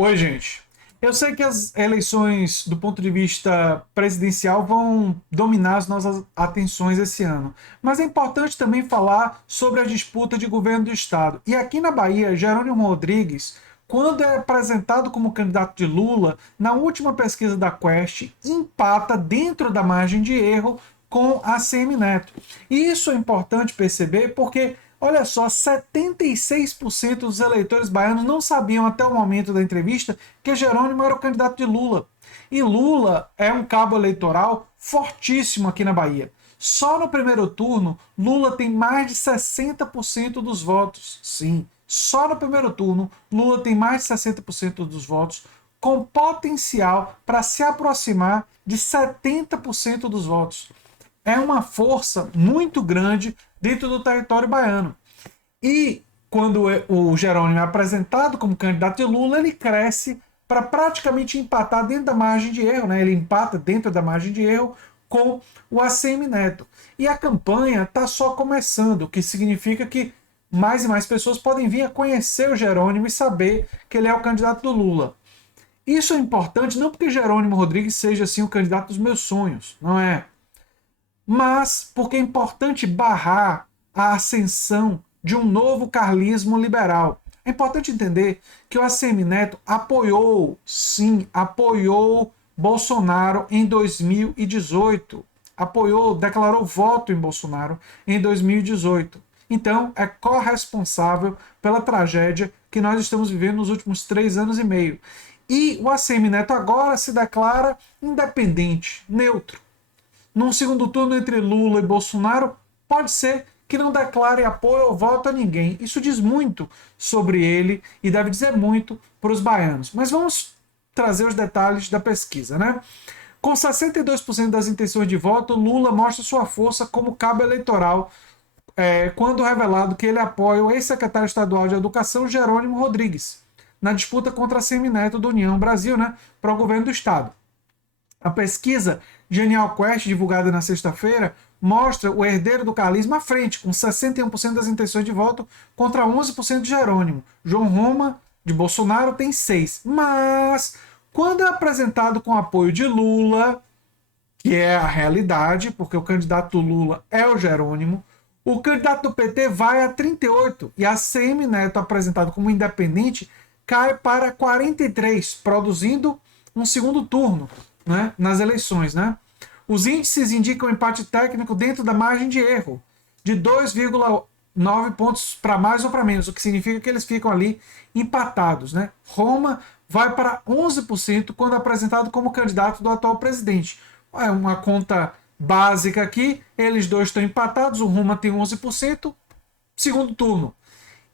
Oi, gente. Eu sei que as eleições, do ponto de vista presidencial, vão dominar as nossas atenções esse ano. Mas é importante também falar sobre a disputa de governo do Estado. E aqui na Bahia, Jerônimo Rodrigues, quando é apresentado como candidato de Lula, na última pesquisa da Quest, empata dentro da margem de erro com a ACM Neto. E isso é importante perceber porque, olha só, 76% dos eleitores baianos não sabiam até o momento da entrevista que Jerônimo era o candidato de Lula. E Lula é um cabo eleitoral fortíssimo aqui na Bahia. Só no primeiro turno, Lula tem mais de 60% dos votos. Sim, só no primeiro turno, Lula tem mais de 60% dos votos, com potencial para se aproximar de 70% dos votos. É uma força muito grande dentro do território baiano. E quando o Jerônimo é apresentado como candidato de Lula, ele cresce para praticamente empatar dentro da margem de erro, né? Ele empata dentro da margem de erro com o ACM Neto. E a campanha está só começando, o que significa que mais e mais pessoas podem vir a conhecer o Jerônimo e saber que ele é o candidato do Lula. Isso é importante não porque Jerônimo Rodrigues seja assim o candidato dos meus sonhos, não é? Mas porque é importante barrar a ascensão de um novo carlismo liberal. É importante entender que o ACM Neto apoiou, sim, apoiou Bolsonaro em 2018. Apoiou, declarou voto em Bolsonaro em 2018. Então, é corresponsável pela tragédia que nós estamos vivendo nos últimos 3 anos e meio. E o ACM Neto agora se declara independente, neutro. Num segundo turno entre Lula e Bolsonaro, pode ser que não declare apoio ou voto a ninguém. Isso diz muito sobre ele e deve dizer muito para os baianos. Mas vamos trazer os detalhes da pesquisa, né? Com 62% das intenções de voto, Lula mostra sua força como cabo eleitoral quando revelado que ele apoia o ex-secretário estadual de Educação, Jerônimo Rodrigues, na disputa contra a Semineto do União Brasil, né, para o governo do estado. A pesquisa Genial Quest, divulgada na sexta-feira, mostra o herdeiro do carlismo à frente, com 61% das intenções de voto contra 11% de Jerônimo. João Roma, de Bolsonaro, tem 6%. Mas, quando é apresentado com apoio de Lula, que é a realidade, porque o candidato do Lula é o Jerônimo, o candidato do PT vai a 38% e a CM Neto, apresentado como independente, cai para 43%, produzindo um segundo turno, né, nas eleições. Né? Os índices indicam um empate técnico dentro da margem de erro, de 2,9 pontos para mais ou para menos, o que significa que eles ficam ali empatados. Né? Roma vai para 11% quando apresentado como candidato do atual presidente. É uma conta básica aqui, eles dois estão empatados, o Roma tem 11%, segundo turno.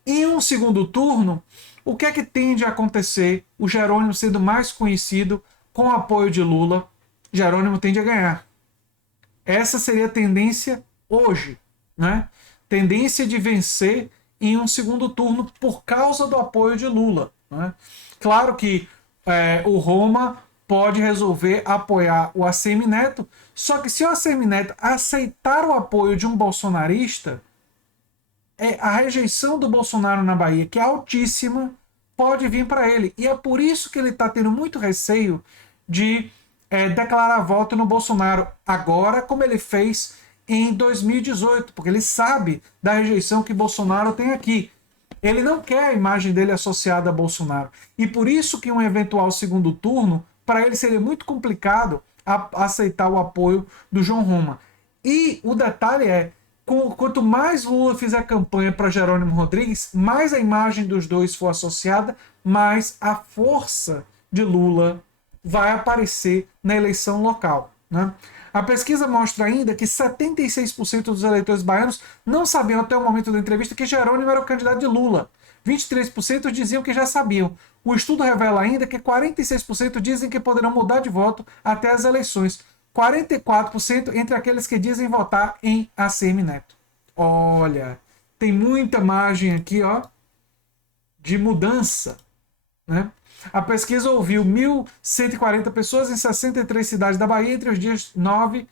Em um segundo turno, o que é que tende a acontecer? O Jerônimo sendo mais conhecido, com o apoio de Lula, Jerônimo tende a ganhar. Essa seria a tendência hoje, né? Tendência de vencer em um segundo turno por causa do apoio de Lula. Né? Claro que o Roma pode resolver apoiar o ACM Neto, só que se o ACM Neto aceitar o apoio de um bolsonarista, a rejeição do Bolsonaro na Bahia, que é altíssima, pode vir para ele. E é por isso que ele está tendo muito receio de declarar voto no Bolsonaro agora, como ele fez em 2018, porque ele sabe da rejeição que Bolsonaro tem aqui. Ele não quer a imagem dele associada a Bolsonaro. E por isso que um eventual segundo turno, para ele seria muito complicado aceitar o apoio do João Roma. E o detalhe é, quanto mais Lula fizer campanha para Jerônimo Rodrigues, mais a imagem dos dois for associada, mais a força de Lula vai aparecer na eleição local. Né? A pesquisa mostra ainda que 76% dos eleitores baianos não sabiam até o momento da entrevista que Jerônimo era o candidato de Lula. 23% diziam que já sabiam. O estudo revela ainda que 46% dizem que poderão mudar de voto até as eleições. 44% entre aqueles que dizem votar em ACM Neto. Olha, tem muita margem aqui, ó, de mudança. Né? A pesquisa ouviu 1.140 pessoas em 63 cidades da Bahia entre os dias 9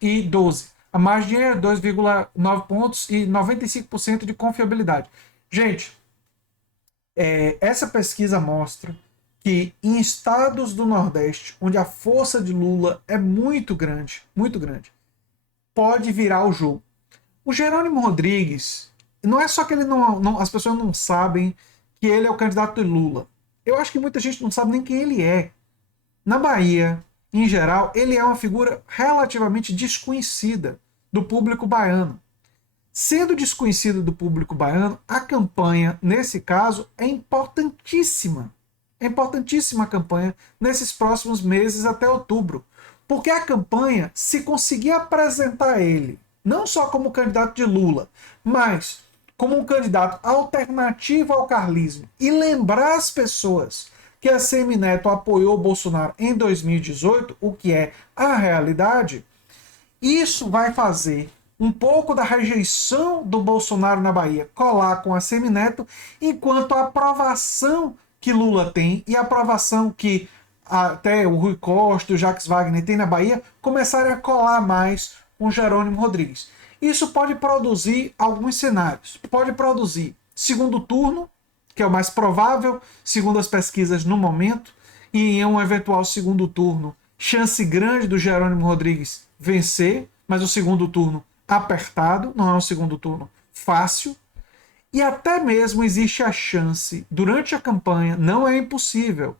e 12. A margem é 2,9 pontos e 95% de confiabilidade. Gente, essa pesquisa mostra que em estados do Nordeste, onde a força de Lula é muito grande, pode virar o jogo. O Jerônimo Rodrigues, não é só que ele as pessoas não sabem que ele é o candidato de Lula. Eu acho que muita gente não sabe nem quem ele é. Na Bahia, em geral, ele é uma figura relativamente desconhecida do público baiano. Sendo desconhecido do público baiano, a campanha, nesse caso, é importantíssima. É importantíssima a campanha nesses próximos meses até outubro. Porque a campanha, se conseguir apresentar ele, não só como candidato de Lula, mas como um candidato alternativo ao carlismo, e lembrar as pessoas que a Semineto apoiou o Bolsonaro em 2018, o que é a realidade, isso vai fazer um pouco da rejeição do Bolsonaro na Bahia colar com a Semineto, enquanto a aprovação que Lula tem e a aprovação que até o Rui Costa e o Jacques Wagner tem na Bahia começarem a colar mais com Jerônimo Rodrigues. Isso pode produzir alguns cenários. Pode produzir segundo turno, que é o mais provável, segundo as pesquisas no momento, e em um eventual segundo turno, chance grande do Jerônimo Rodrigues vencer, mas o segundo turno apertado, não é um segundo turno fácil. E até mesmo existe a chance, durante a campanha, não é impossível,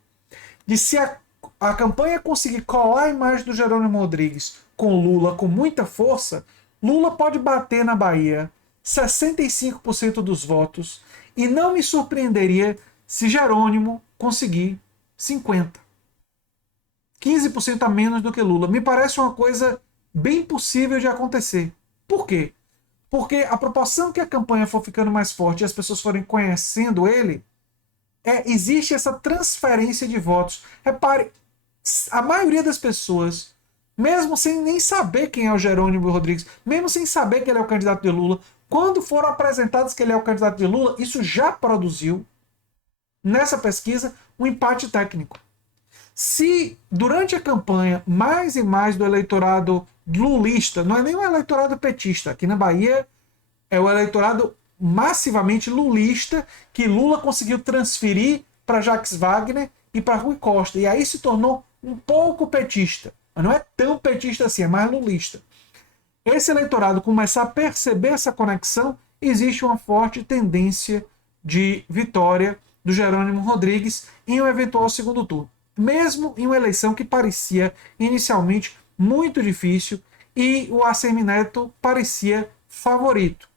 de se a campanha conseguir colar a imagem do Jerônimo Rodrigues com Lula com muita força, Lula pode bater na Bahia 65% dos votos e não me surpreenderia se Jerônimo conseguir 50%. 15% a menos do que Lula. Me parece uma coisa bem possível de acontecer. Por quê? Porque a proporção que a campanha for ficando mais forte e as pessoas forem conhecendo ele, existe essa transferência de votos. Repare, a maioria das pessoas, mesmo sem nem saber quem é o Jerônimo Rodrigues, mesmo sem saber que ele é o candidato de Lula, quando foram apresentados que ele é o candidato de Lula, isso já produziu, nessa pesquisa, um empate técnico. Se durante a campanha mais e mais do eleitorado lulista, não é nem o eleitorado petista, aqui na Bahia é o eleitorado massivamente lulista que Lula conseguiu transferir para Jacques Wagner e para Rui Costa, e aí se tornou um pouco petista, mas não é tão petista assim, é mais lulista. Esse eleitorado começar a perceber essa conexão, existe uma forte tendência de vitória do Jerônimo Rodrigues em um eventual segundo turno. Mesmo em uma eleição que parecia inicialmente muito difícil e o ACM Neto parecia favorito.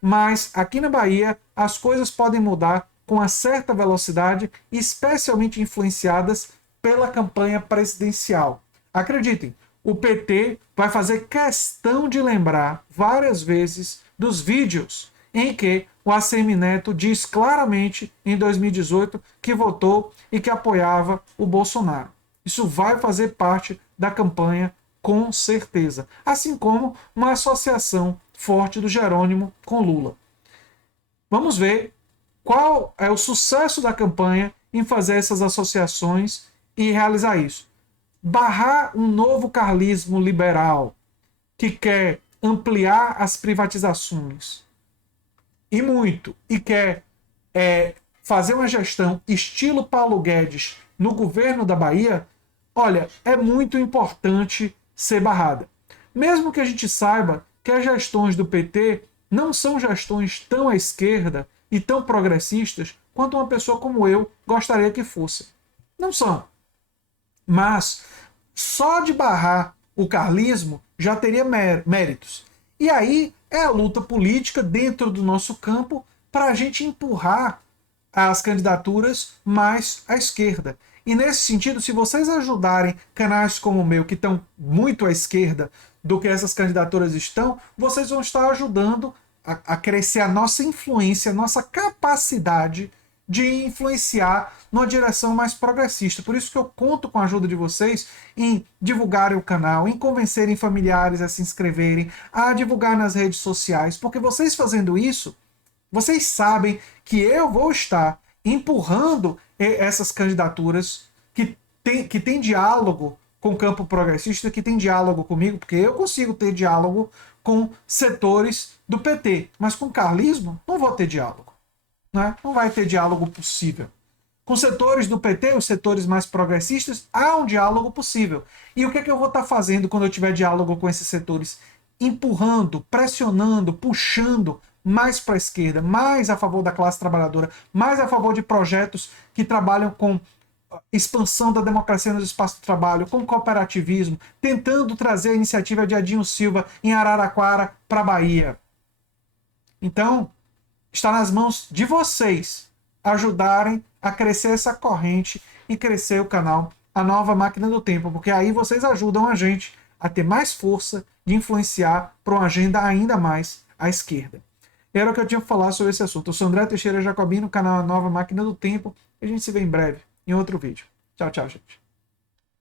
Mas aqui na Bahia as coisas podem mudar com uma certa velocidade, especialmente influenciadas pela campanha presidencial. Acreditem, o PT vai fazer questão de lembrar várias vezes dos vídeos em que o ACM Neto diz claramente em 2018 que votou e que apoiava o Bolsonaro. Isso vai fazer parte da campanha com certeza, assim como uma associação forte do Jerônimo com Lula. Vamos ver qual é o sucesso da campanha em fazer essas associações e realizar isso. Barrar um novo carlismo liberal que quer ampliar as privatizações e muito, e quer fazer uma gestão estilo Paulo Guedes no governo da Bahia, olha, é muito importante ser barrada. Mesmo que a gente saiba que as gestões do PT não são gestões tão à esquerda e tão progressistas quanto uma pessoa como eu gostaria que fosse. Não são. Mas só de barrar o carlismo já teria méritos. E aí é a luta política dentro do nosso campo para a gente empurrar as candidaturas mais à esquerda. E nesse sentido, se vocês ajudarem canais como o meu, que estão muito à esquerda do que essas candidaturas estão, vocês vão estar ajudando a crescer a nossa influência, a nossa capacidade de influenciar numa direção mais progressista. Por isso que eu conto com a ajuda de vocês em divulgarem o canal, em convencerem familiares a se inscreverem, a divulgar nas redes sociais, porque vocês fazendo isso, vocês sabem que eu vou estar empurrando essas candidaturas que tem diálogo com o campo progressista, que tem diálogo comigo, porque eu consigo ter diálogo com setores do PT, mas com o carlismo não vou ter diálogo. Né? Não vai ter diálogo possível. Com setores do PT, os setores mais progressistas, há um diálogo possível. E o que é que eu vou estar fazendo quando eu tiver diálogo com esses setores? Empurrando, pressionando, puxando mais para a esquerda, mais a favor da classe trabalhadora, mais a favor de projetos que trabalham com expansão da democracia no espaço de trabalho, com cooperativismo, tentando trazer a iniciativa de Adinho Silva em Araraquara para a Bahia. Então, está nas mãos de vocês ajudarem a crescer essa corrente e crescer o canal A Nova Máquina do Tempo, porque aí vocês ajudam a gente a ter mais força de influenciar para uma agenda ainda mais à esquerda. Era o que eu tinha para falar sobre esse assunto. Eu sou André Teixeira Jacobino, canal A Nova Máquina do Tempo, e a gente se vê em breve em outro vídeo. Tchau, tchau, gente.